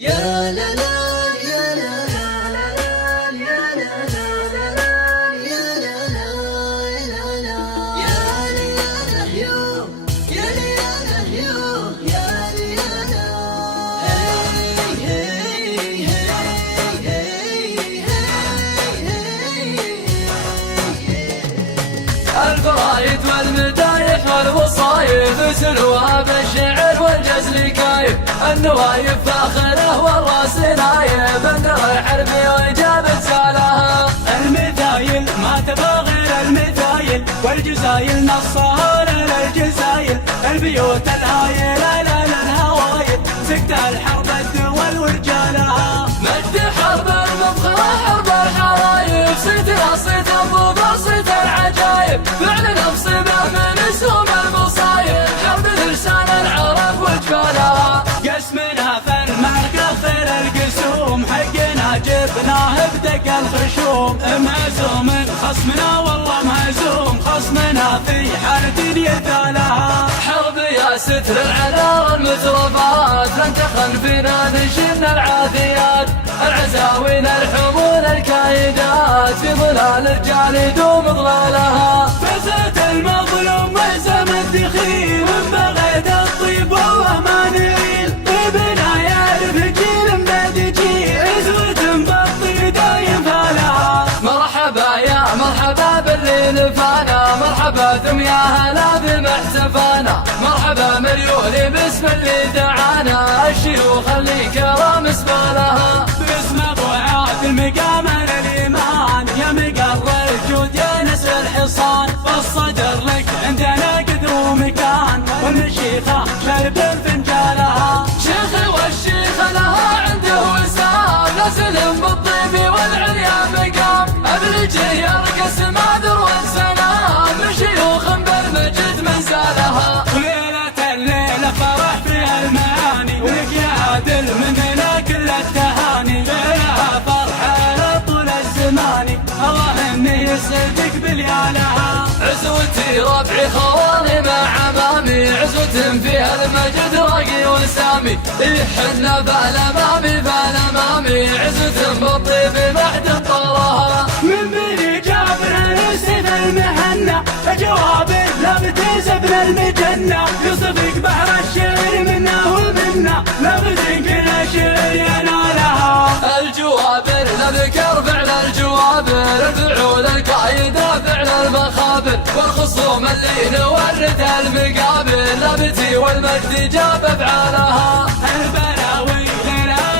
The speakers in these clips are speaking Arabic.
يا لا لا يا لا لا يا لا لا يا لا لا يا لا يا يو يا لا يو يا لا هي الفرايد والمدايح والوصايد سلوها بالشعر والجزل كايف النوايب فاخره والراس نايب الدرع حربي وجاب سالها المثايل ما تبغى غير المثايل والجزايل نصها للجزايل البيوت الهايله للهوايل سكت الحرب الدول ورجالها مجد حرب المبخرة حرب الحرايب صيت صيت الظفر صيت العجايب فعل نفصبه من سوم المصايب حرب لسان العرب وجبالها قسمنا في المعركة خير القسوم حقنا جبناه بدق الخشوم مهزوم خصمنا والله مهزوم خصمنا في حالة يثالها حرب يا ستر العذار المترفات لن تخن فينا نشن العافيات العزاوين الحمول الكايدات في ظلال الرجال يدوم ظلالها فزت المظلوم وهزم الدخيل من بغيت الطيب والله ما نعيل ابنا يعرف جيل بعد جيل عزوة بالطيب دايم فالها مرحبا يا مرحبا باللي نفانا مرحبا ثم يا هلا بمحتفانا مرحبا مليون باسم اللي دعانا الشيوخ اللي كرام سبالها باسم ابو عاد المقام الايمان يا مقر الجود يا نسل الحصان فالصدر لك عندنا قدر ومكان والمشيخه شرب فنجالها شيخ والشيخ لها عنده وسام نازل بالطيب والعليا مقام ابلجه يرقص ماذر وسلام شيوخ بالمجد من سالها ليلة الليلة فرح فيها المعاني ولك يا عادل مننا كل التهاني فيها فرحة طول الزمان الله اني يسعدك بليالها عزوتي ربعي خوالي مع عمامي عزوة فيها المجد راقي وسامي يحن بالامامي بالامامي عزوة بالطيب بعد طلها من بني جابر يوسف المهنة جواب لا بتزبن المجنة يوصفك بحر الشعر منا ومنا لا بدين كل شعر ينالها الجوابر نذكر فعل الجوابر الفعول الكايدة فعل المخابر والخصوم اللي نورد المقابل لبتي والمجد جاب افعالها البلاوي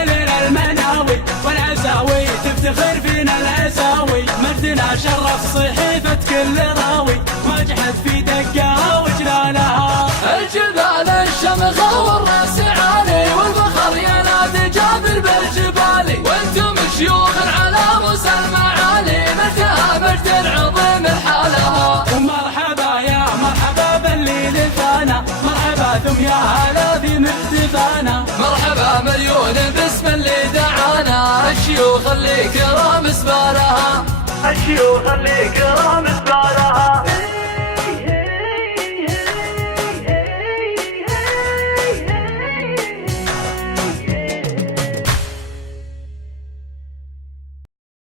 ليل المناوي والعزاوي تفتخر فينا العزاوي مجدنا شرف صحيفة كل راوي واجحت في دقها وجلالها الجبال الشمخة والراس عالي والفخر ينادي جابر بالجبالي وانتم شيوخ على موسى المعالي مجدها مجد عظيم حالها مرحبا يا مرحبا باللي لفانا مرحبا ثم يا هلا في محتفانا مرحبا مليون باسم اللي دعانا الشيوخ اللي كرام سبالها الشيوخ اللي كرام